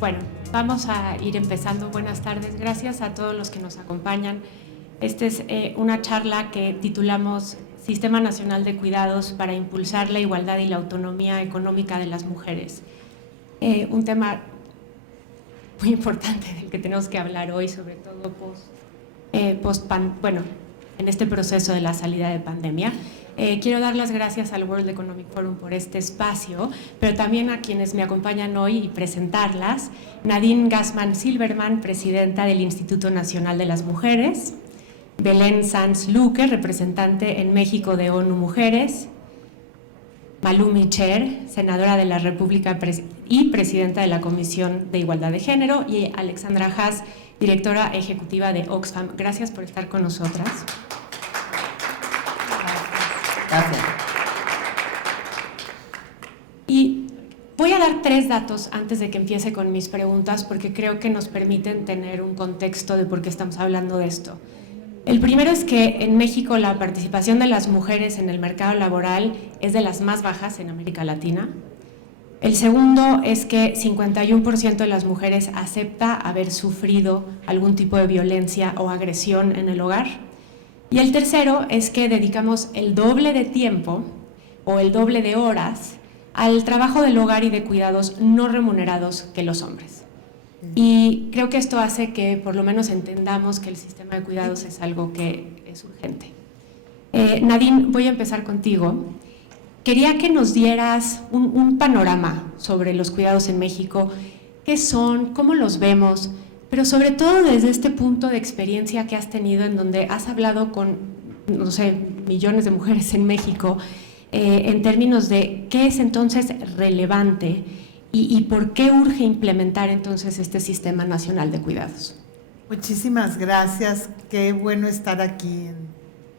Bueno, vamos a ir empezando. Buenas tardes. Gracias a todos los que nos acompañan. Esta es una charla que titulamos Sistema Nacional de Cuidados para impulsar la igualdad y la autonomía económica de las mujeres. Un tema muy importante del que tenemos que hablar hoy, sobre todo en este proceso de la salida de pandemia. Quiero dar las gracias al World Economic Forum por este espacio, pero también a quienes me acompañan hoy y presentarlas. Nadine Gassmann Silberman, presidenta del Instituto Nacional de las Mujeres. Belén Sanz Luque, representante en México de ONU Mujeres. Malú Micher, senadora de la República y presidenta de la Comisión de Igualdad de Género. Y Alexandra Haas, directora ejecutiva de Oxfam. Gracias por estar con nosotras. Gracias. Y voy a dar 3 datos antes de que empiece con mis preguntas, porque creo que nos permiten tener un contexto de por qué estamos hablando de esto. El primero es que en México la participación de las mujeres en el mercado laboral es de las más bajas en América Latina. El segundo es que 51% de las mujeres acepta haber sufrido algún tipo de violencia o agresión en el hogar. Y el tercero es que dedicamos el doble de tiempo o el doble de horas al trabajo del hogar y de cuidados no remunerados que los hombres. Y creo que esto hace que por lo menos entendamos que el sistema de cuidados es algo que es urgente. Nadine, voy a empezar contigo. Quería que nos dieras un panorama sobre los cuidados en México. ¿Qué son? ¿Cómo los vemos? Pero sobre todo desde este punto de experiencia que has tenido, en donde has hablado con, no sé, millones de mujeres en México, en términos de qué es entonces relevante y por qué urge implementar entonces este Sistema Nacional de Cuidados. Muchísimas gracias. Qué bueno estar aquí en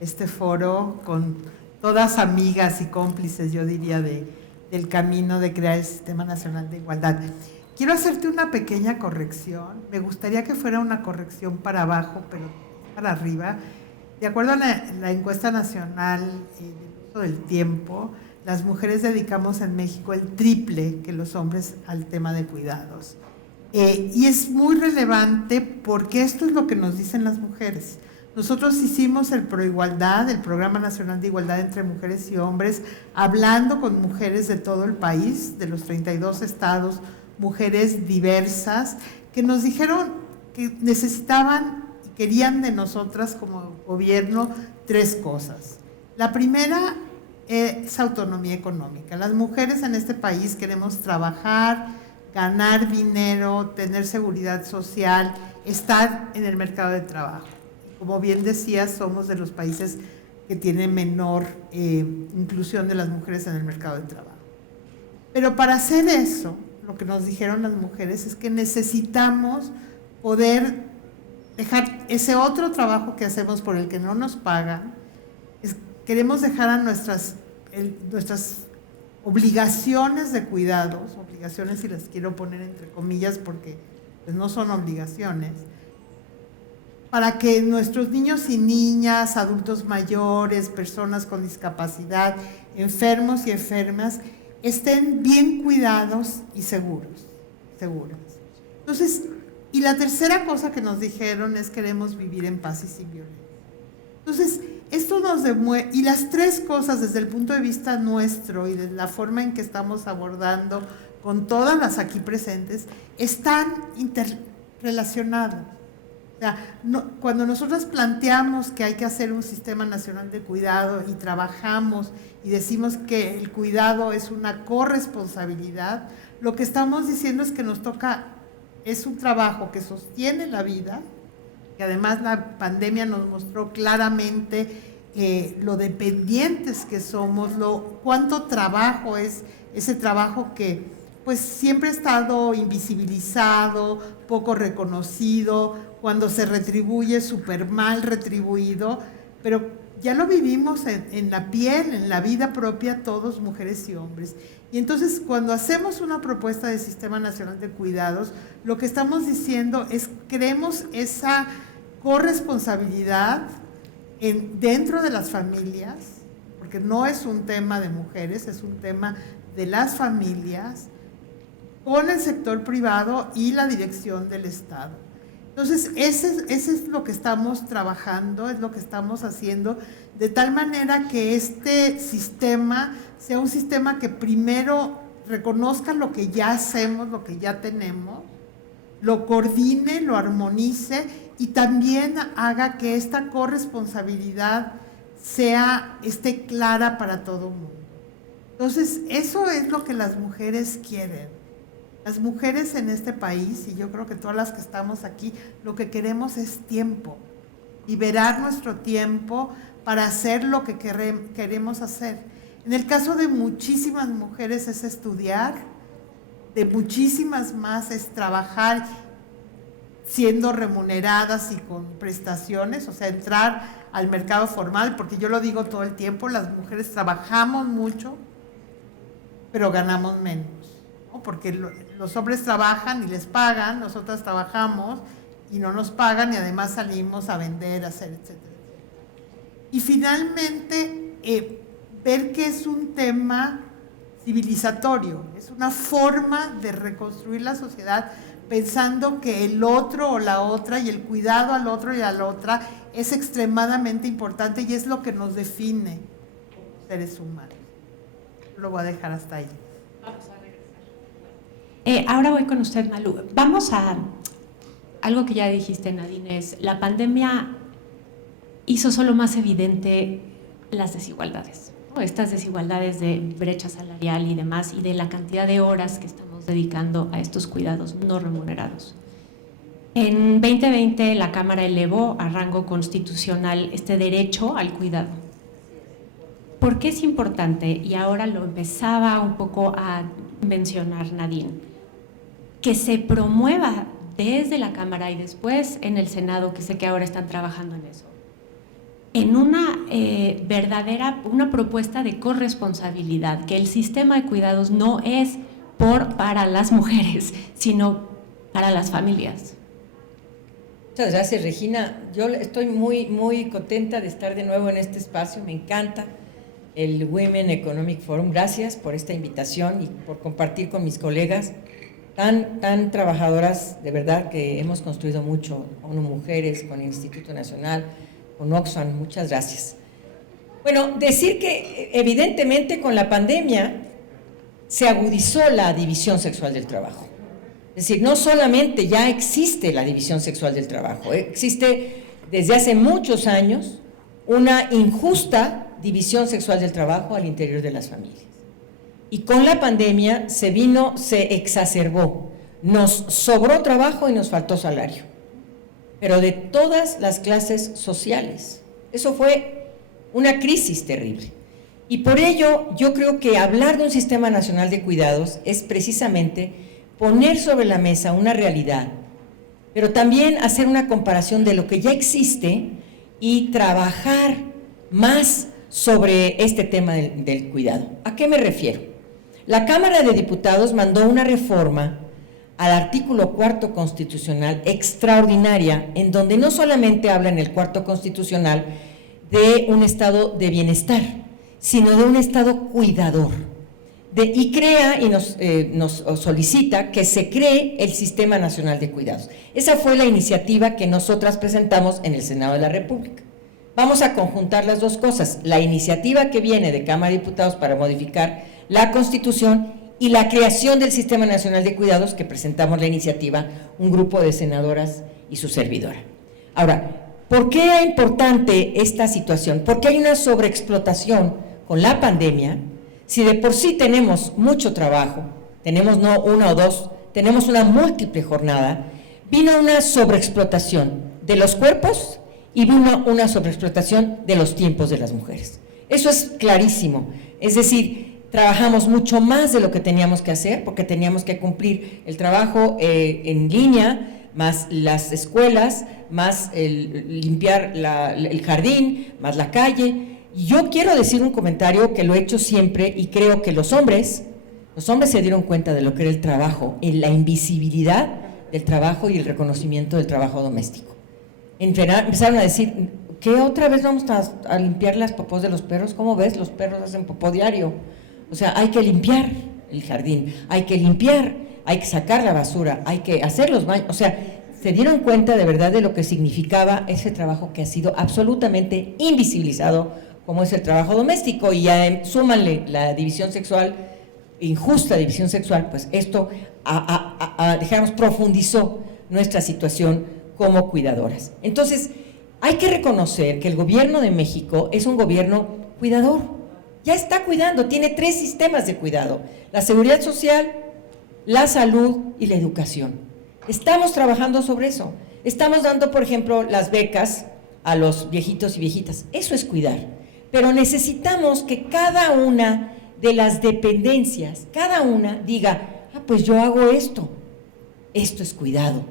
este foro con todas amigas y cómplices, yo diría, del camino de crear el Sistema Nacional de Igualdad. Quiero hacerte una pequeña corrección. Me gustaría que fuera una corrección para abajo, pero para arriba. De acuerdo a la encuesta nacional del uso del tiempo, las mujeres dedicamos en México el triple que los hombres al tema de cuidados. Y es muy relevante porque esto es lo que nos dicen las mujeres. Nosotros hicimos el Proigualdad, el Programa Nacional de Igualdad entre Mujeres y Hombres, hablando con mujeres de todo el país, de los 32 estados, mujeres diversas, que nos dijeron que necesitaban y querían de nosotras como gobierno 3 cosas. La primera es autonomía económica. Las mujeres en este país queremos trabajar, ganar dinero, tener seguridad social, estar en el mercado de trabajo. Como bien decías, somos de los países que tienen menor inclusión de las mujeres en el mercado de trabajo. Pero para hacer eso, lo que nos dijeron las mujeres es que necesitamos poder dejar ese otro trabajo que hacemos por el que no nos pagan. Queremos dejar a nuestras obligaciones de cuidados, obligaciones y las quiero poner entre comillas porque pues, no son obligaciones, para que nuestros niños y niñas, adultos mayores, personas con discapacidad, enfermos y enfermas, estén bien cuidados y seguras. Entonces, y la tercera cosa que nos dijeron es queremos vivir en paz y sin violencia. Entonces, esto nos demuestra, y las 3 cosas desde el punto de vista nuestro y de la forma en que estamos abordando con todas las aquí presentes, están interrelacionadas. O sea, cuando nosotros planteamos que hay que hacer un sistema nacional de cuidado y trabajamos y decimos que el cuidado es una corresponsabilidad, lo que estamos diciendo es que nos toca, es un trabajo que sostiene la vida, que además la pandemia nos mostró claramente lo dependientes que somos, cuánto trabajo es ese trabajo que pues siempre ha estado invisibilizado, poco reconocido, cuando se retribuye súper mal retribuido, pero ya lo vivimos en la piel, en la vida propia, todos, mujeres y hombres. Y entonces cuando hacemos una propuesta de Sistema Nacional de Cuidados, lo que estamos diciendo es queremos esa corresponsabilidad dentro de las familias, porque no es un tema de mujeres, es un tema de las familias, con el sector privado y la dirección del Estado. Entonces, ese es lo que estamos trabajando, es lo que estamos haciendo, de tal manera que este sistema sea un sistema que primero reconozca lo que ya hacemos, lo que ya tenemos, lo coordine, lo armonice y también haga que esta corresponsabilidad esté clara para todo el mundo. Entonces, eso es lo que las mujeres quieren. Las mujeres en este país, y yo creo que todas las que estamos aquí, lo que queremos es tiempo, liberar nuestro tiempo para hacer lo que queremos hacer. En el caso de muchísimas mujeres es estudiar, de muchísimas más es trabajar siendo remuneradas y con prestaciones, o sea, entrar al mercado formal, porque yo lo digo todo el tiempo, las mujeres trabajamos mucho, pero ganamos menos, ¿no? Porque los hombres trabajan y les pagan, nosotras trabajamos y no nos pagan y además salimos a vender, a hacer, etcétera. Y finalmente, ver que es un tema civilizatorio, es una forma de reconstruir la sociedad pensando que el otro o la otra y el cuidado al otro y a la otra es extremadamente importante y es lo que nos define como seres humanos. Lo voy a dejar hasta ahí. Vamos a regresar. Ahora voy con usted, Malú. Vamos a algo que ya dijiste, Nadine, es la pandemia hizo solo más evidente las desigualdades, ¿no? Estas desigualdades de brecha salarial y demás, y de la cantidad de horas que estamos dedicando a estos cuidados no remunerados. En 2020 la Cámara elevó a rango constitucional este derecho al cuidado. ¿Por qué es importante? Y ahora lo empezaba un poco a mencionar Nadine, que se promueva desde la Cámara y después en el Senado, que sé que ahora están trabajando en eso, en una una propuesta de corresponsabilidad, que el sistema de cuidados no es para las mujeres, sino para las familias. Muchas gracias, Regina. Yo estoy muy, muy contenta de estar de nuevo en este espacio, me encanta el Women Economic Forum. Gracias por esta invitación y por compartir con mis colegas tan trabajadoras, de verdad que hemos construido mucho, ONU Mujeres, con el Instituto Nacional, con Oxfam, muchas gracias. Bueno, decir que evidentemente con la pandemia se agudizó la división sexual del trabajo. Es decir, no solamente ya existe la división sexual del trabajo, existe desde hace muchos años una injusta división sexual del trabajo al interior de las familias. Y con la pandemia se exacerbó, nos sobró trabajo y nos faltó salario, pero de todas las clases sociales. Eso fue una crisis terrible. Y por ello yo creo que hablar de un sistema nacional de cuidados es precisamente poner sobre la mesa una realidad, pero también hacer una comparación de lo que ya existe y trabajar más sobre este tema del cuidado. ¿A qué me refiero? La Cámara de Diputados mandó una reforma al artículo 4 constitucional extraordinaria, en donde no solamente habla en el 4 constitucional de un estado de bienestar, sino de un estado cuidador. Y crea y nos solicita que se cree el Sistema Nacional de Cuidados. Esa fue la iniciativa que nosotras presentamos en el Senado de la República. Vamos a conjuntar las dos cosas, la iniciativa que viene de Cámara de Diputados para modificar la Constitución y la creación del Sistema Nacional de Cuidados, que presentamos la iniciativa un grupo de senadoras y su servidora. Ahora, ¿por qué es importante esta situación? Porque hay una sobreexplotación con la pandemia. Si de por sí tenemos mucho trabajo, tenemos no una o dos, tenemos una múltiple jornada, vino una sobreexplotación de los cuerpos y vino una sobreexplotación de los tiempos de las mujeres. Eso es clarísimo. Es decir, trabajamos mucho más de lo que teníamos que hacer, porque teníamos que cumplir el trabajo en línea, más las escuelas, más limpiar el jardín, más la calle. Y yo quiero decir un comentario que lo he hecho siempre y creo que los hombres se dieron cuenta de lo que era el trabajo, en la invisibilidad del trabajo y el reconocimiento del trabajo doméstico. Empezaron a decir, ¿qué otra vez vamos a limpiar las popós de los perros? ¿Cómo ves? Los perros hacen popó diario. O sea, hay que limpiar el jardín, hay que limpiar hay que sacar la basura, hay que hacer los baños, o sea, se dieron cuenta de verdad de lo que significaba ese trabajo que ha sido absolutamente invisibilizado, como es el trabajo doméstico, y ya súmanle la división sexual, injusta división sexual, pues esto, digamos, profundizó nuestra situación como cuidadoras. Entonces, hay que reconocer que el gobierno de México es un gobierno cuidador, ya está cuidando, tiene 3 sistemas de cuidado: la seguridad social, la salud y la educación. Estamos trabajando sobre eso. Estamos dando, por ejemplo, las becas a los viejitos y viejitas. Eso es cuidar. Pero necesitamos que cada una de las dependencias, cada una diga, pues yo hago esto, esto es cuidado.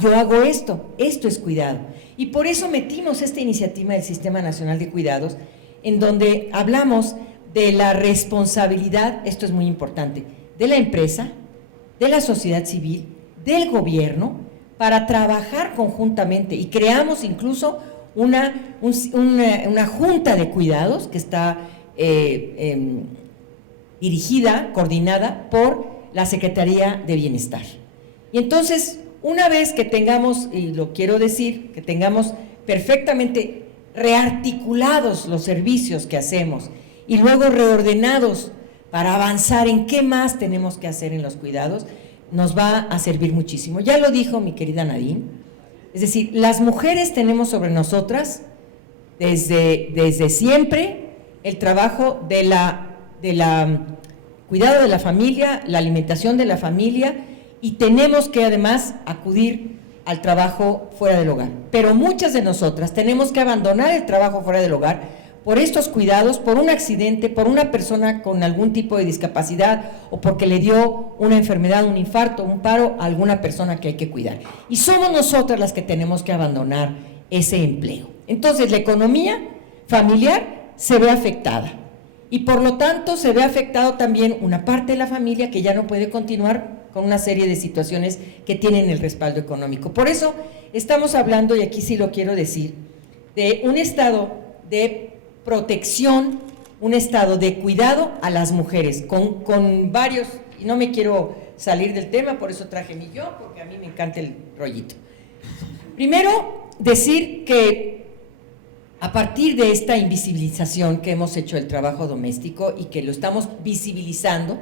Yo hago esto es cuidado. Y por eso metimos esta iniciativa del Sistema Nacional de Cuidados, en donde hablamos de la responsabilidad, esto es muy importante, de la empresa, de la sociedad civil, del gobierno, para trabajar conjuntamente, y creamos incluso una junta de cuidados que está dirigida, coordinada por la Secretaría de Bienestar. Y entonces, una vez que tengamos, y lo quiero decir, que tengamos perfectamente rearticulados los servicios que hacemos y luego reordenados para avanzar en qué más tenemos que hacer en los cuidados, nos va a servir muchísimo. Ya lo dijo mi querida Nadine, es decir, las mujeres tenemos sobre nosotras desde siempre el trabajo de la cuidado de la familia, la alimentación de la familia, y tenemos que además acudir al trabajo fuera del hogar. Pero muchas de nosotras tenemos que abandonar el trabajo fuera del hogar por estos cuidados, por un accidente, por una persona con algún tipo de discapacidad, o porque le dio una enfermedad, un infarto, un paro a alguna persona que hay que cuidar. Y somos nosotras las que tenemos que abandonar ese empleo. Entonces, la economía familiar se ve afectada, y por lo tanto se ve afectado también una parte de la familia que ya no puede continuar con una serie de situaciones que tienen el respaldo económico. Por eso estamos hablando, y aquí sí lo quiero decir, de un estado de protección, un estado de cuidado a las mujeres, con varios, y no me quiero salir del tema, por eso traje mi yo, porque a mí me encanta el rollito. Primero, decir que a partir de esta invisibilización que hemos hecho del trabajo doméstico y que lo estamos visibilizando,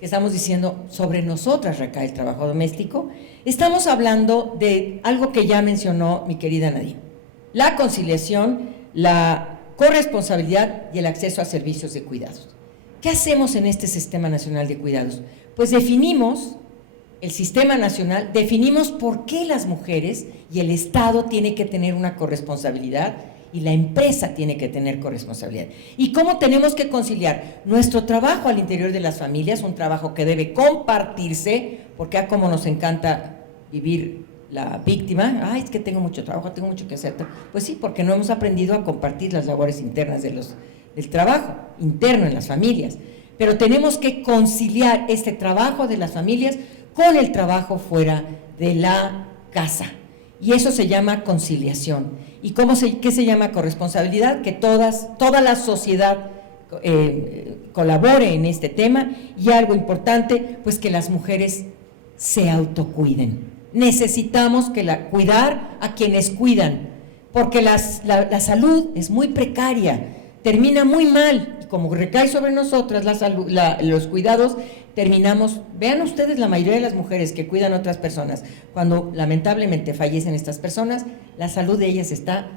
que estamos diciendo sobre nosotras recae el trabajo doméstico, estamos hablando de algo que ya mencionó mi querida Nadine: la conciliación, la corresponsabilidad y el acceso a servicios de cuidados. ¿Qué hacemos en este Sistema Nacional de Cuidados? Pues definimos el Sistema Nacional, definimos por qué las mujeres y el Estado tienen que tener una corresponsabilidad y la empresa tiene que tener corresponsabilidad. Y cómo tenemos que conciliar nuestro trabajo al interior de las familias, un trabajo que debe compartirse, porque como nos encanta vivir la víctima, es que tengo mucho trabajo, tengo mucho que hacer. Pues sí, porque no hemos aprendido a compartir las labores internas del trabajo interno en las familias. Pero tenemos que conciliar este trabajo de las familias con el trabajo fuera de la casa. Y eso se llama conciliación. ¿Y qué se llama corresponsabilidad? Que toda la sociedad colabore en este tema, y algo importante, pues que las mujeres se autocuiden. Necesitamos cuidar a quienes cuidan, porque la salud es muy precaria, termina muy mal, y como recae sobre nosotras los cuidados, terminamos, vean ustedes, la mayoría de las mujeres que cuidan a otras personas, cuando lamentablemente fallecen estas personas, la salud de ellas está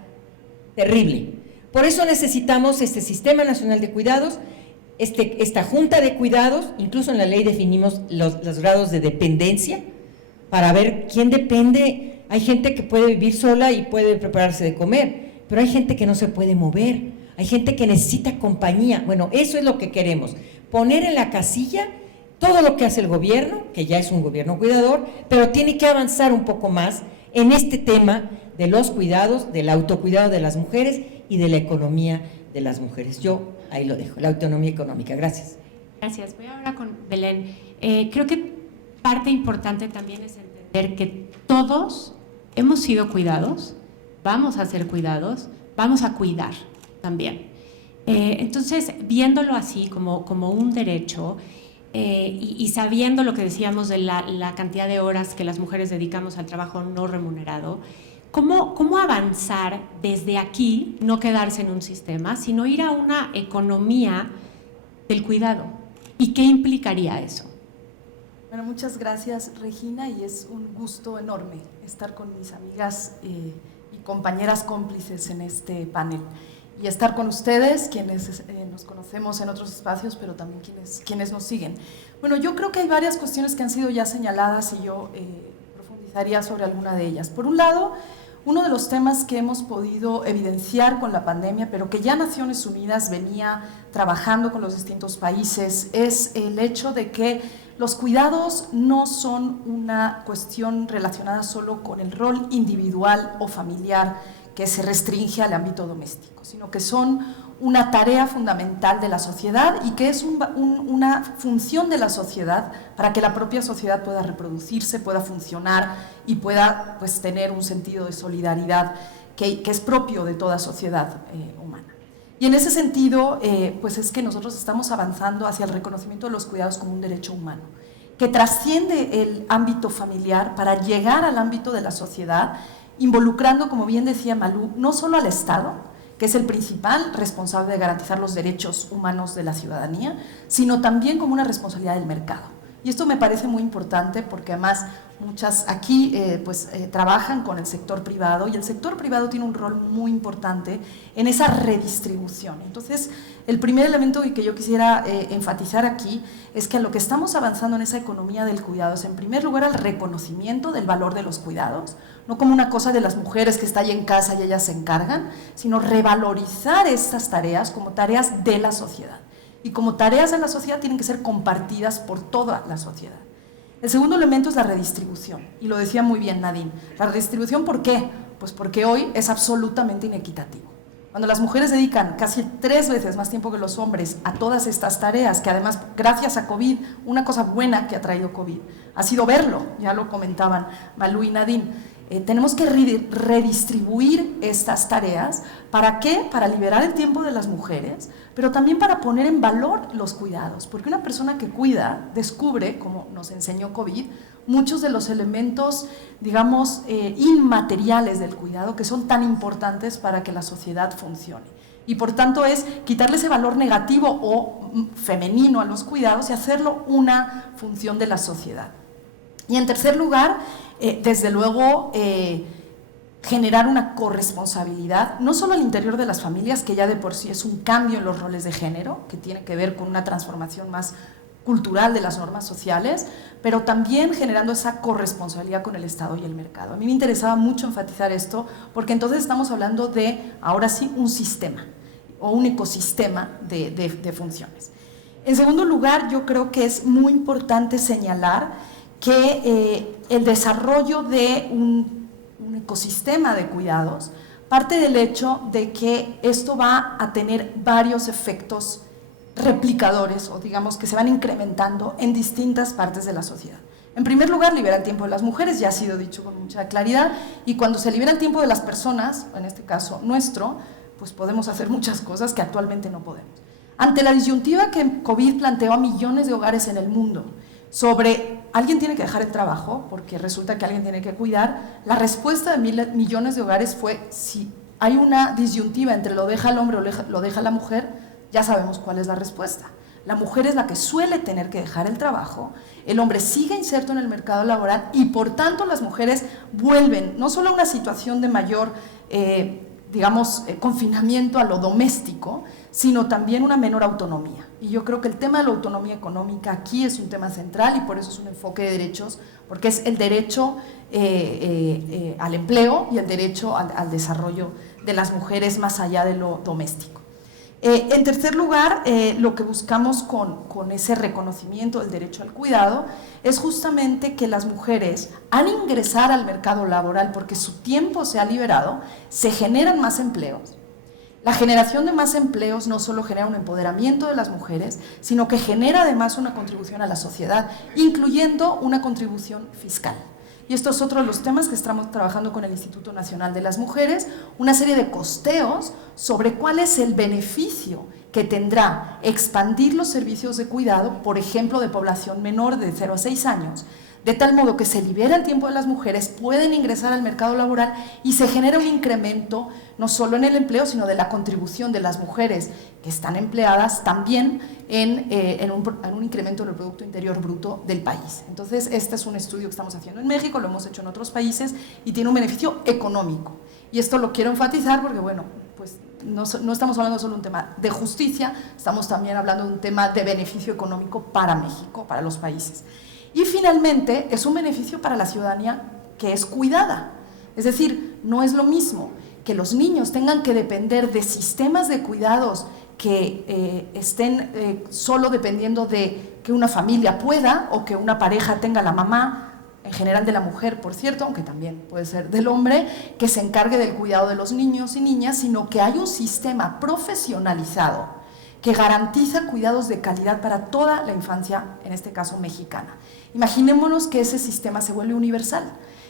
terrible. Por eso necesitamos este Sistema Nacional de Cuidados, esta Junta de Cuidados. Incluso en la ley definimos los grados de dependencia, para ver quién depende. Hay gente que puede vivir sola y puede prepararse de comer, pero hay gente que no se puede mover, hay gente que necesita compañía. Bueno, eso es lo que queremos, poner en la casilla todo lo que hace el gobierno, que ya es un gobierno cuidador, pero tiene que avanzar un poco más en este tema de los cuidados, del autocuidado de las mujeres y de la economía de las mujeres. Yo ahí lo dejo, la autonomía económica. Gracias. Gracias. Voy ahora con Belén. Creo que parte importante también es entender que todos hemos sido cuidados, vamos a ser cuidados, vamos a cuidar también. Entonces, viéndolo así como un derecho, y sabiendo lo que decíamos de la cantidad de horas que las mujeres dedicamos al trabajo no remunerado, ¿cómo avanzar desde aquí, no quedarse en un sistema, sino ir a una economía del cuidado? ¿Y qué implicaría eso? Bueno, muchas gracias, Regina, y es un gusto enorme estar con mis amigas y compañeras cómplices en este panel. Y estar con ustedes, quienes nos conocemos en otros espacios, pero también quienes nos siguen. Bueno, yo creo que hay varias cuestiones que han sido ya señaladas y yo profundizaría sobre alguna de ellas. Por un lado, uno de los temas que hemos podido evidenciar con la pandemia, pero que ya Naciones Unidas venía trabajando con los distintos países, es el hecho de que los cuidados no son una cuestión relacionada solo con el rol individual o familiar que se restringe al ámbito doméstico, sino que son una tarea fundamental de la sociedad y que es una función de la sociedad para que la propia sociedad pueda reproducirse, pueda funcionar y pueda, pues, tener un sentido de solidaridad que es propio de toda sociedad humana. Y en ese sentido, pues es que nosotros estamos avanzando hacia el reconocimiento de los cuidados como un derecho humano, que trasciende el ámbito familiar para llegar al ámbito de la sociedad, involucrando, como bien decía Malú, no solo al Estado, que es el principal responsable de garantizar los derechos humanos de la ciudadanía, sino también como una responsabilidad del mercado. Y esto me parece muy importante porque además muchas aquí trabajan con el sector privado y el sector privado tiene un rol muy importante en esa redistribución. Entonces, el primer elemento que yo quisiera enfatizar aquí es que a lo que estamos avanzando en esa economía del cuidado es, en primer lugar, el reconocimiento del valor de los cuidados, no como una cosa de las mujeres que está ahí en casa y ellas se encargan, sino revalorizar estas tareas como tareas de la sociedad. Y como tareas de la sociedad tienen que ser compartidas por toda la sociedad. El segundo elemento es la redistribución, y lo decía muy bien Nadine. La redistribución, ¿por qué? Pues porque hoy es absolutamente inequitativo. Cuando las mujeres dedican casi 3 veces más tiempo que los hombres a todas estas tareas, que además, gracias a COVID, una cosa buena que ha traído COVID ha sido verlo, ya lo comentaban Malú y Nadine. Tenemos que redistribuir estas tareas. ¿Para qué? Para liberar el tiempo de las mujeres, pero también para poner en valor los cuidados, porque una persona que cuida descubre, como nos enseñó COVID, muchos de los elementos, digamos, inmateriales del cuidado que son tan importantes para que la sociedad funcione. Y por tanto es quitarle ese valor negativo o femenino a los cuidados y hacerlo una función de la sociedad. Y en tercer lugar, desde luego, generar una corresponsabilidad, no solo al interior de las familias, que ya de por sí es un cambio en los roles de género, que tiene que ver con una transformación más cultural de las normas sociales, pero también generando esa corresponsabilidad con el Estado y el mercado. A mí me interesaba mucho enfatizar esto, porque entonces estamos hablando de, ahora sí, un sistema o un ecosistema de funciones. En segundo lugar, yo creo que es muy importante señalar que el desarrollo de un ecosistema de cuidados parte del hecho de que esto va a tener varios efectos replicadores, o digamos que se van incrementando en distintas partes de la sociedad. En primer lugar, libera el tiempo de las mujeres, ya ha sido dicho con mucha claridad, y cuando se libera el tiempo de las personas, en este caso nuestro, pues podemos hacer muchas cosas que actualmente no podemos. Ante la disyuntiva que COVID planteó a millones de hogares en el mundo sobre alguien tiene que dejar el trabajo porque resulta que alguien tiene que cuidar, la respuesta de millones de hogares fue: si hay una disyuntiva entre lo deja el hombre o lo deja la mujer, ya sabemos cuál es la respuesta. La mujer es la que suele tener que dejar el trabajo, el hombre sigue inserto en el mercado laboral y por tanto las mujeres vuelven no solo a una situación de mayor confinamiento a lo doméstico, sino también una menor autonomía. Y yo creo que el tema de la autonomía económica aquí es un tema central y por eso es un enfoque de derechos, porque es el derecho al empleo y el derecho al desarrollo de las mujeres más allá de lo doméstico. En tercer lugar, lo que buscamos con ese reconocimiento del derecho al cuidado es justamente que las mujeres, al ingresar al mercado laboral, porque su tiempo se ha liberado, se generan más empleos. La generación de más empleos no solo genera un empoderamiento de las mujeres, sino que genera además una contribución a la sociedad, incluyendo una contribución fiscal. Y esto es otro de los temas que estamos trabajando con el Instituto Nacional de las Mujeres, una serie de costeos sobre cuál es el beneficio que tendrá expandir los servicios de cuidado, por ejemplo, de población menor de 0 a 6 años, de tal modo que se libera el tiempo de las mujeres, pueden ingresar al mercado laboral y se genera un incremento no solo en el empleo, sino de la contribución de las mujeres que están empleadas también en un incremento del Producto Interior Bruto del país. Entonces, este es un estudio que estamos haciendo en México, lo hemos hecho en otros países y tiene un beneficio económico. Y esto lo quiero enfatizar porque, bueno, pues no estamos hablando solo de un tema de justicia, estamos también hablando de un tema de beneficio económico para México, para los países. Y finalmente, es un beneficio para la ciudadanía que es cuidada. Es decir, no es lo mismo que los niños tengan que depender de sistemas de cuidados que estén solo dependiendo de que una familia pueda o que una pareja tenga la mamá, en general de la mujer, por cierto, aunque también puede ser del hombre, que se encargue del cuidado de los niños y niñas, sino que hay un sistema profesionalizado que garantiza cuidados de calidad para toda la infancia, en este caso mexicana. Imaginémonos que ese sistema se vuelve universal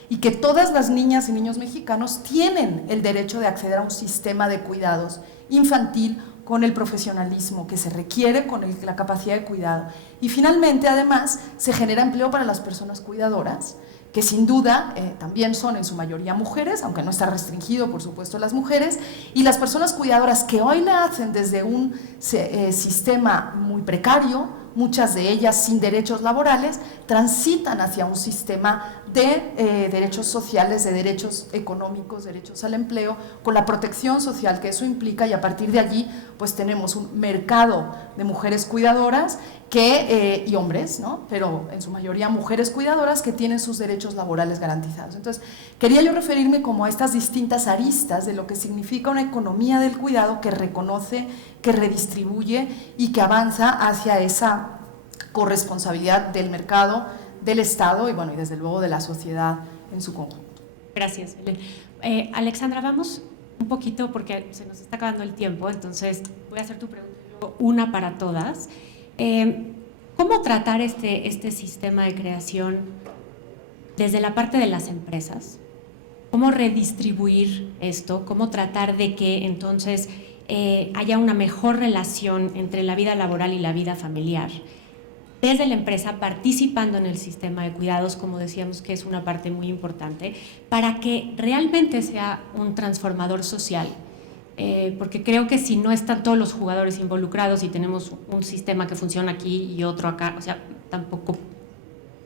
y que todas las niñas y niños mexicanos tienen el derecho de acceder a un sistema de cuidados infantil con el profesionalismo que se requiere, con la capacidad de cuidado. Y finalmente, además, se genera empleo para las personas cuidadoras, que sin duda también son en su mayoría mujeres, aunque no está restringido, por supuesto, a las mujeres, y las personas cuidadoras que hoy le hacen desde un sistema muy precario, muchas de ellas sin derechos laborales, transitan hacia un sistema de derechos sociales, de derechos económicos, derechos al empleo, con la protección social que eso implica, y a partir de allí pues tenemos un mercado de mujeres cuidadoras y hombres, ¿no? Pero en su mayoría mujeres cuidadoras que tienen sus derechos laborales garantizados. Entonces, quería yo referirme como a estas distintas aristas de lo que significa una economía del cuidado que reconoce, que redistribuye y que avanza hacia esa corresponsabilidad del mercado, del Estado y, bueno, y desde luego de la sociedad en su conjunto. Gracias, Belén. Alexandra, vamos un poquito porque se nos está acabando el tiempo, entonces voy a hacer tu pregunta una para todas. ¿Cómo tratar este sistema de creación desde la parte de las empresas? ¿Cómo redistribuir esto? ¿Cómo tratar de que entonces haya una mejor relación entre la vida laboral y la vida familiar? Desde la empresa, participando en el sistema de cuidados, como decíamos que es una parte muy importante, para que realmente sea un transformador social. Porque creo que si no están todos los jugadores involucrados y tenemos un sistema que funciona aquí y otro acá, o sea, tampoco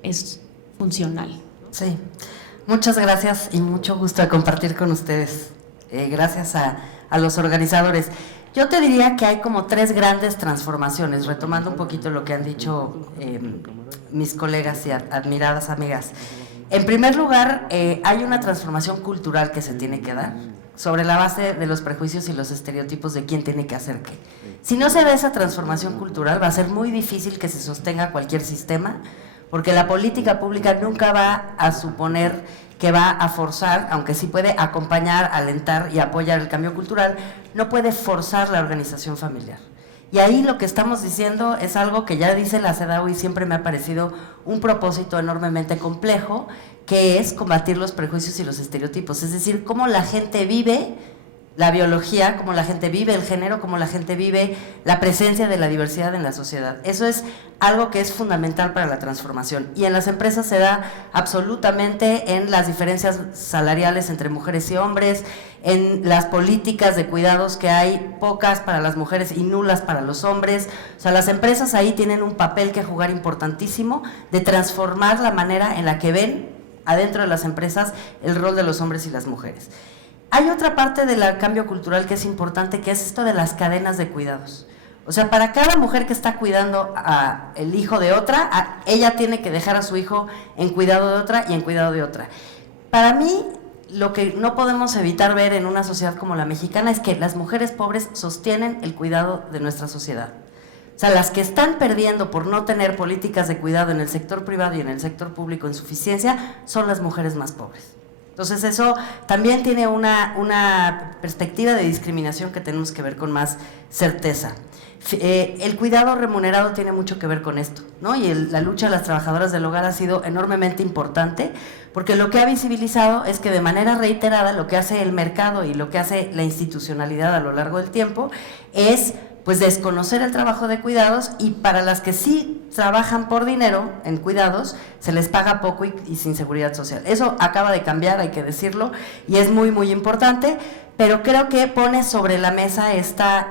es funcional, ¿no? Sí, muchas gracias y mucho gusto de compartir con ustedes. Gracias a los organizadores. Yo te diría que hay como 3 grandes transformaciones, retomando un poquito lo que han dicho mis colegas y admiradas amigas. En primer lugar, hay una transformación cultural que se tiene que dar sobre la base de los prejuicios y los estereotipos de quién tiene que hacer qué. Si no se da esa transformación cultural, va a ser muy difícil que se sostenga cualquier sistema, porque la política pública nunca va a suponer que va a forzar, aunque sí puede acompañar, alentar y apoyar el cambio cultural, no puede forzar la organización familiar. Y ahí lo que estamos diciendo es algo que ya dice la CEDAW y siempre me ha parecido un propósito enormemente complejo, que es combatir los prejuicios y los estereotipos, es decir, cómo la gente vive la biología, cómo la gente vive el género, cómo la gente vive la presencia de la diversidad en la sociedad. Eso es algo que es fundamental para la transformación. Y en las empresas se da absolutamente en las diferencias salariales entre mujeres y hombres, en las políticas de cuidados que hay pocas para las mujeres y nulas para los hombres. O sea, las empresas ahí tienen un papel que jugar importantísimo de transformar la manera en la que ven adentro de las empresas el rol de los hombres y las mujeres. Hay otra parte del cambio cultural que es importante, que es esto de las cadenas de cuidados. O sea, para cada mujer que está cuidando el hijo de otra, ella tiene que dejar a su hijo en cuidado de otra y en cuidado de otra. Para mí, lo que no podemos evitar ver en una sociedad como la mexicana es que las mujeres pobres sostienen el cuidado de nuestra sociedad. O sea, las que están perdiendo por no tener políticas de cuidado en el sector privado y en el sector público en suficiencia son las mujeres más pobres. Entonces eso también tiene una perspectiva de discriminación que tenemos que ver con más certeza. El cuidado remunerado tiene mucho que ver con esto, ¿no? Y la lucha de las trabajadoras del hogar ha sido enormemente importante, porque lo que ha visibilizado es que de manera reiterada lo que hace el mercado y lo que hace la institucionalidad a lo largo del tiempo es pues desconocer el trabajo de cuidados, y para las que sí trabajan por dinero en cuidados, se les paga poco y sin seguridad social. Eso acaba de cambiar, hay que decirlo, y es muy, muy importante, pero creo que pone sobre la mesa esta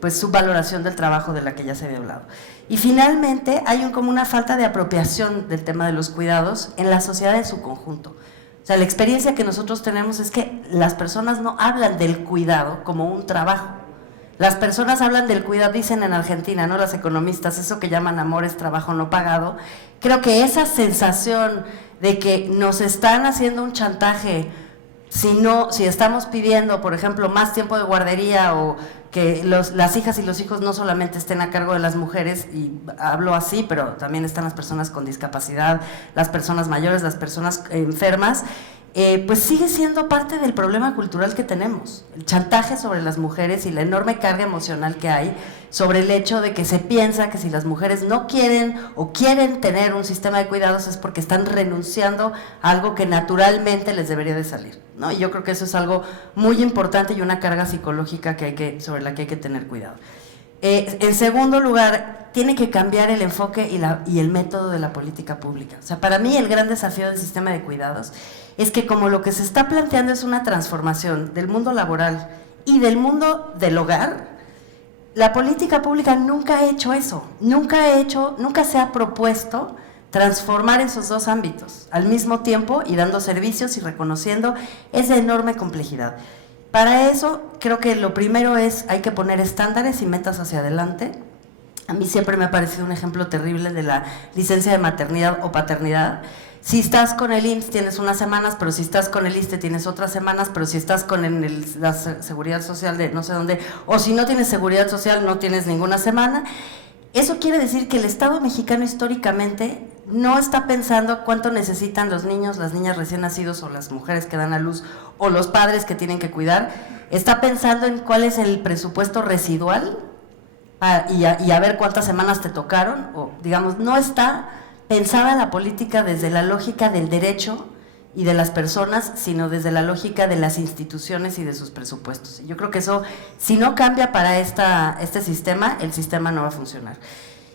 pues subvaloración del trabajo de la que ya se había hablado. Y finalmente hay como una falta de apropiación del tema de los cuidados en la sociedad en su conjunto. O sea, la experiencia que nosotros tenemos es que las personas no hablan del cuidado como un trabajo. Las personas hablan del cuidado, dicen en Argentina, ¿no? Las economistas, eso que llaman amor es trabajo no pagado. Creo que esa sensación de que nos están haciendo un chantaje si estamos pidiendo, por ejemplo, más tiempo de guardería, o que las hijas y los hijos no solamente estén a cargo de las mujeres, y hablo así, pero también están las personas con discapacidad, las personas mayores, las personas enfermas, pues sigue siendo parte del problema cultural que tenemos, el chantaje sobre las mujeres y la enorme carga emocional que hay sobre el hecho de que se piensa que si las mujeres no quieren o quieren tener un sistema de cuidados es porque están renunciando a algo que naturalmente les debería de salir, ¿no? Y yo creo que eso es algo muy importante y una carga psicológica sobre la que hay que tener cuidado. En segundo lugar, tiene que cambiar el enfoque y el método de la política pública. O sea, para mí el gran desafío del sistema de cuidados es que, como lo que se está planteando es una transformación del mundo laboral y del mundo del hogar, la política pública nunca ha hecho eso, nunca se ha propuesto transformar esos dos ámbitos al mismo tiempo y dando servicios y reconociendo esa enorme complejidad. Para eso, creo que lo primero hay que poner estándares y metas hacia adelante. A mí siempre me ha parecido un ejemplo terrible de la licencia de maternidad o paternidad. Si estás con el IMSS tienes unas semanas, pero si estás con el ISSSTE tienes otras semanas, pero si estás con la seguridad social de no sé dónde, o si no tienes seguridad social no tienes ninguna semana. Eso quiere decir que el Estado mexicano históricamente no está pensando cuánto necesitan los niños, las niñas recién nacidos, o las mujeres que dan a luz, o los padres que tienen que cuidar. Está pensando en cuál es el presupuesto residual y a ver cuántas semanas te tocaron, o digamos, no está pensada la política desde la lógica del derecho y de las personas, sino desde la lógica de las instituciones y de sus presupuestos. Y yo creo que eso, si no cambia para este sistema, el sistema no va a funcionar.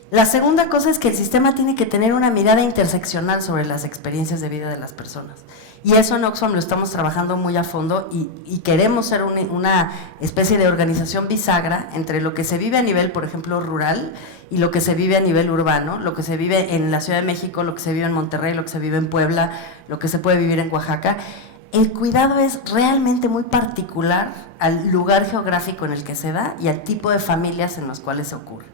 La segunda cosa es que el sistema tiene que tener una mirada interseccional sobre las experiencias de vida de las personas. Y eso en Oxfam lo estamos trabajando muy a fondo y queremos ser una especie de organización bisagra entre lo que se vive a nivel, por ejemplo, rural, y lo que se vive a nivel urbano, lo que se vive en la Ciudad de México, lo que se vive en Monterrey, lo que se vive en Puebla, lo que se puede vivir en Oaxaca. El cuidado es realmente muy particular al lugar geográfico en el que se da y al tipo de familias en los cuales se ocurre.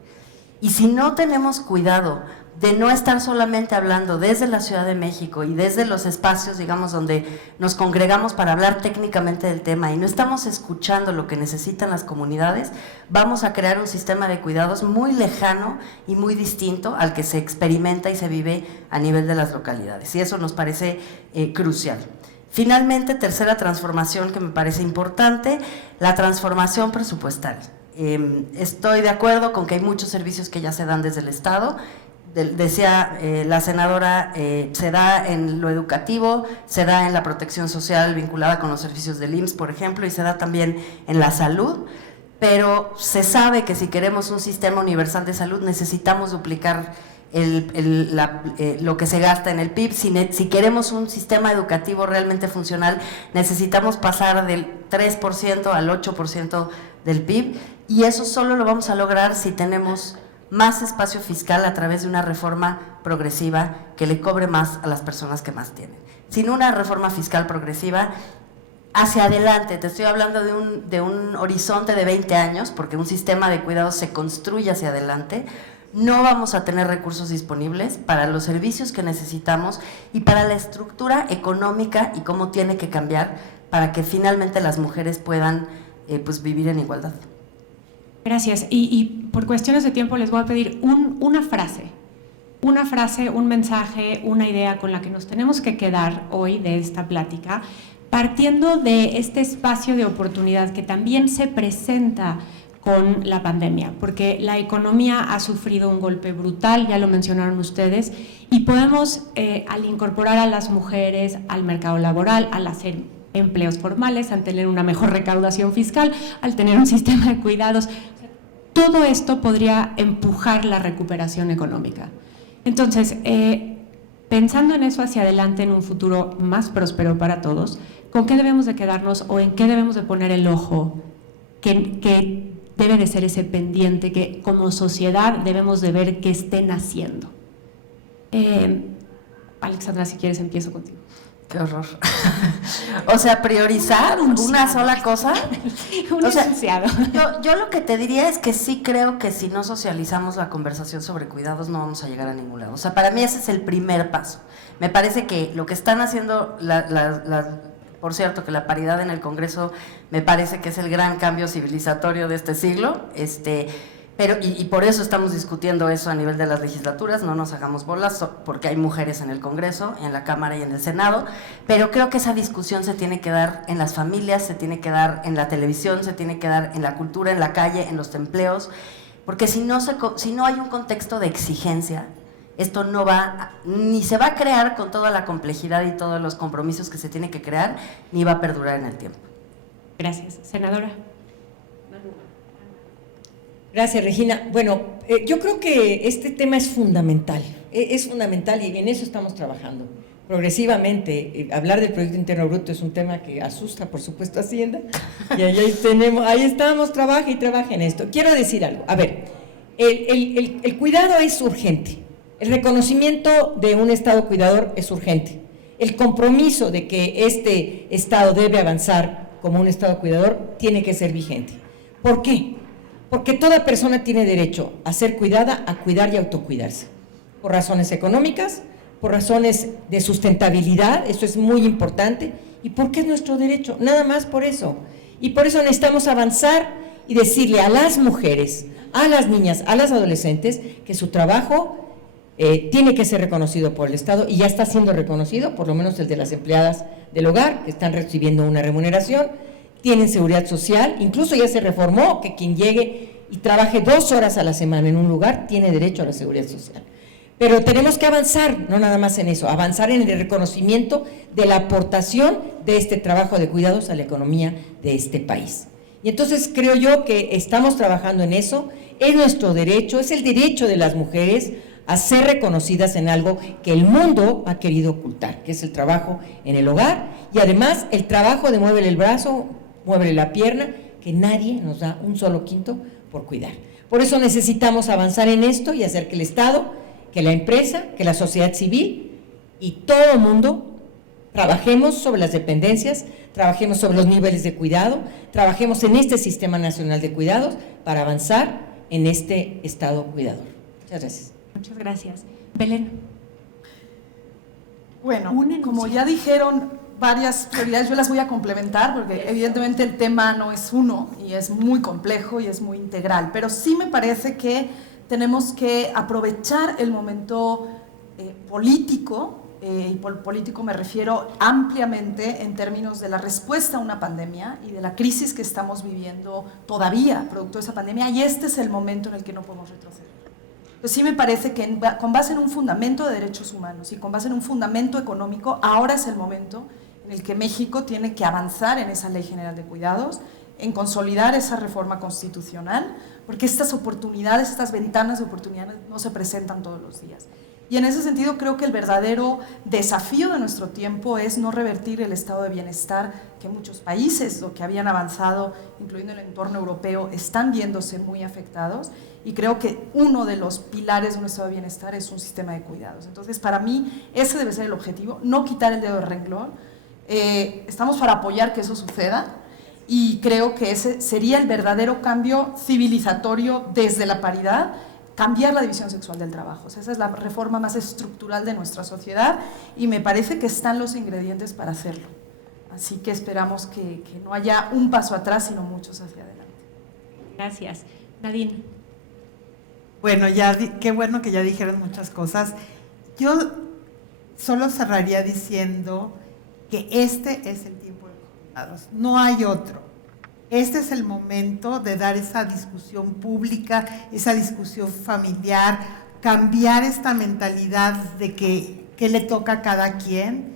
Y si no tenemos cuidado de no estar solamente hablando desde la Ciudad de México y desde los espacios, digamos, donde nos congregamos para hablar técnicamente del tema, y no estamos escuchando lo que necesitan las comunidades, vamos a crear un sistema de cuidados muy lejano y muy distinto al que se experimenta y se vive a nivel de las localidades. Y eso nos parece crucial. Finalmente, tercera transformación que me parece importante, la transformación presupuestal. Estoy de acuerdo con que hay muchos servicios que ya se dan desde el Estado. Decía la senadora, se da en lo educativo, se da en la protección social vinculada con los servicios del IMSS, por ejemplo, y se da también en la salud, pero se sabe que si queremos un sistema universal de salud necesitamos duplicar lo que se gasta en el PIB. Si queremos un sistema educativo realmente funcional, necesitamos pasar del 3% al 8% del PIB, y eso solo lo vamos a lograr si tenemos más espacio fiscal a través de una reforma progresiva que le cobre más a las personas que más tienen. Sin una reforma fiscal progresiva, hacia adelante, te estoy hablando de un horizonte de 20 años, porque un sistema de cuidados se construye hacia adelante, no vamos a tener recursos disponibles para los servicios que necesitamos y para la estructura económica y cómo tiene que cambiar para que finalmente las mujeres puedan pues vivir en igualdad. Gracias. Y por cuestiones de tiempo les voy a pedir una frase, un mensaje, una idea con la que nos tenemos que quedar hoy de esta plática, partiendo de este espacio de oportunidad que también se presenta con la pandemia, porque la economía ha sufrido un golpe brutal, ya lo mencionaron ustedes, y podemos, al incorporar a las mujeres al mercado laboral, al hacer empleos formales, al tener una mejor recaudación fiscal, al tener un sistema de cuidados, todo esto podría empujar la recuperación económica. Entonces, pensando en eso hacia adelante, en un futuro más próspero para todos, ¿con qué debemos de quedarnos o en qué debemos de poner el ojo que debe de ser ese pendiente que como sociedad debemos de ver que estén haciendo? Alexandra, si quieres empiezo contigo. Qué horror. O sea, priorizar una sola cosa. Un O sea, enunciado. yo lo que te diría es que sí creo que si no socializamos la conversación sobre cuidados no vamos a llegar a ningún lado. O sea, para mí ese es el primer paso. Me parece que lo que están haciendo, por cierto, que la paridad en el Congreso me parece que es el gran cambio civilizatorio de este siglo, pero y por eso estamos discutiendo eso a nivel de las legislaturas, no nos hagamos bolas, porque hay mujeres en el Congreso, en la Cámara y en el Senado, pero creo que esa discusión se tiene que dar en las familias, se tiene que dar en la televisión, se tiene que dar en la cultura, en la calle, en los empleos, porque si no hay un contexto de exigencia, esto no va, ni se va a crear con toda la complejidad y todos los compromisos que se tiene que crear, ni va a perdurar en el tiempo. Gracias. Senadora. Gracias, Regina. Bueno, yo creo que este tema es fundamental y en eso estamos trabajando. Progresivamente, hablar del Producto Interno Bruto es un tema que asusta, por supuesto, a Hacienda, y ahí estamos, trabaja en esto. Quiero decir algo, a ver, el cuidado es urgente, el reconocimiento de un Estado cuidador es urgente, el compromiso de que este Estado debe avanzar como un Estado cuidador tiene que ser vigente. ¿Por qué? Porque toda persona tiene derecho a ser cuidada, a cuidar y autocuidarse, por razones económicas, por razones de sustentabilidad, eso es muy importante, y porque es nuestro derecho, nada más por eso. Y por eso necesitamos avanzar y decirle a las mujeres, a las niñas, a las adolescentes, que su trabajo tiene que ser reconocido por el Estado, y ya está siendo reconocido, por lo menos el de las empleadas del hogar, que están recibiendo una remuneración, tienen seguridad social, incluso ya se reformó que quien llegue y trabaje 2 horas a la semana en un lugar tiene derecho a la seguridad social. Pero tenemos que avanzar, no nada más en eso, avanzar en el reconocimiento de la aportación de este trabajo de cuidados a la economía de este país. Y entonces creo yo que estamos trabajando en eso, es nuestro derecho, es el derecho de las mujeres a ser reconocidas en algo que el mundo ha querido ocultar, que es el trabajo en el hogar, y además el trabajo de muévele el brazo, muévele la pierna, que nadie nos da un solo quinto por cuidar. Por eso necesitamos avanzar en esto y hacer que el Estado, que la empresa, que la sociedad civil y todo el mundo trabajemos sobre las dependencias, trabajemos sobre los niveles de cuidado, trabajemos en este Sistema Nacional de Cuidados para avanzar en este Estado cuidador. Muchas gracias. Muchas gracias. Belén. Bueno, como ya dijeron varias prioridades, yo las voy a complementar porque evidentemente el tema no es uno y es muy complejo y es muy integral, pero sí me parece que tenemos que aprovechar el momento político, y por político me refiero ampliamente en términos de la respuesta a una pandemia y de la crisis que estamos viviendo todavía producto de esa pandemia, y este es el momento en el que no podemos retroceder. Pues sí me parece que con base en un fundamento de derechos humanos y con base en un fundamento económico, ahora es el momento en el que México tiene que avanzar en esa Ley General de Cuidados, en consolidar esa reforma constitucional, porque estas oportunidades, estas ventanas de oportunidades no se presentan todos los días. Y en ese sentido creo que el verdadero desafío de nuestro tiempo es no revertir el estado de bienestar que muchos países, lo que habían avanzado, incluyendo el entorno europeo, están viéndose muy afectados, y creo que uno de los pilares de un estado de bienestar es un sistema de cuidados. Entonces, para mí, ese debe ser el objetivo, no quitar el dedo del renglón. Estamos para apoyar que eso suceda, y creo que ese sería el verdadero cambio civilizatorio desde la paridad, cambiar la división sexual del trabajo. O sea, esa es la reforma más estructural de nuestra sociedad, y me parece que están los ingredientes para hacerlo. Así que esperamos que no haya un paso atrás, sino muchos hacia adelante. Gracias. Nadine. Bueno, qué bueno que ya dijeron muchas cosas. Yo solo cerraría diciendo que este es el tiempo de los cuidados, no hay otro. Este es el momento de dar esa discusión pública, esa discusión familiar, cambiar esta mentalidad de que le toca a cada quien,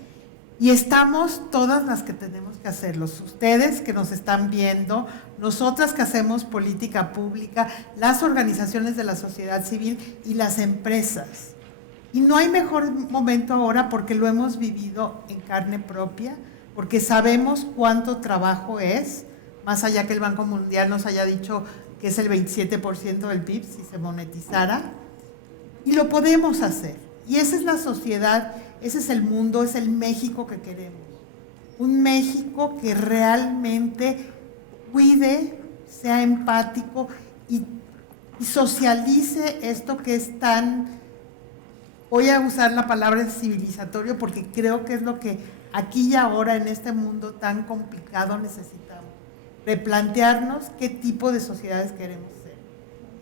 Y estamos todas las que tenemos que hacerlos, ustedes que nos están viendo, nosotras que hacemos política pública, las organizaciones de la sociedad civil y las empresas. Y no hay mejor momento ahora porque lo hemos vivido en carne propia, porque sabemos cuánto trabajo es, más allá que el Banco Mundial nos haya dicho que es el 27% del PIB si se monetizara, y lo podemos hacer. Y esa es la sociedad, ese es el mundo, es el México que queremos. Un México que realmente cuide, sea empático y socialice esto que es tan, voy a usar la palabra civilizatorio porque creo que es lo que aquí y ahora en este mundo tan complicado necesitamos. Replantearnos qué tipo de sociedades queremos ser.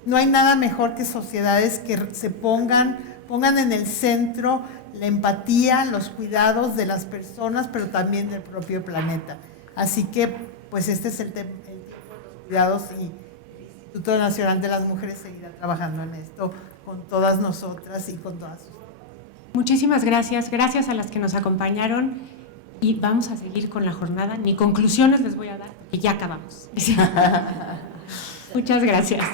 No hay nada mejor que sociedades que se pongan en el centro la empatía, los cuidados de las personas, pero también del propio planeta. Así que, pues este es el tiempo de los cuidados y el Instituto Nacional de las Mujeres seguirá trabajando en esto con todas nosotras y con todas ustedes. Muchísimas gracias, gracias a las que nos acompañaron y vamos a seguir con la jornada. Ni conclusiones les voy a dar, porque ya acabamos. Muchas gracias.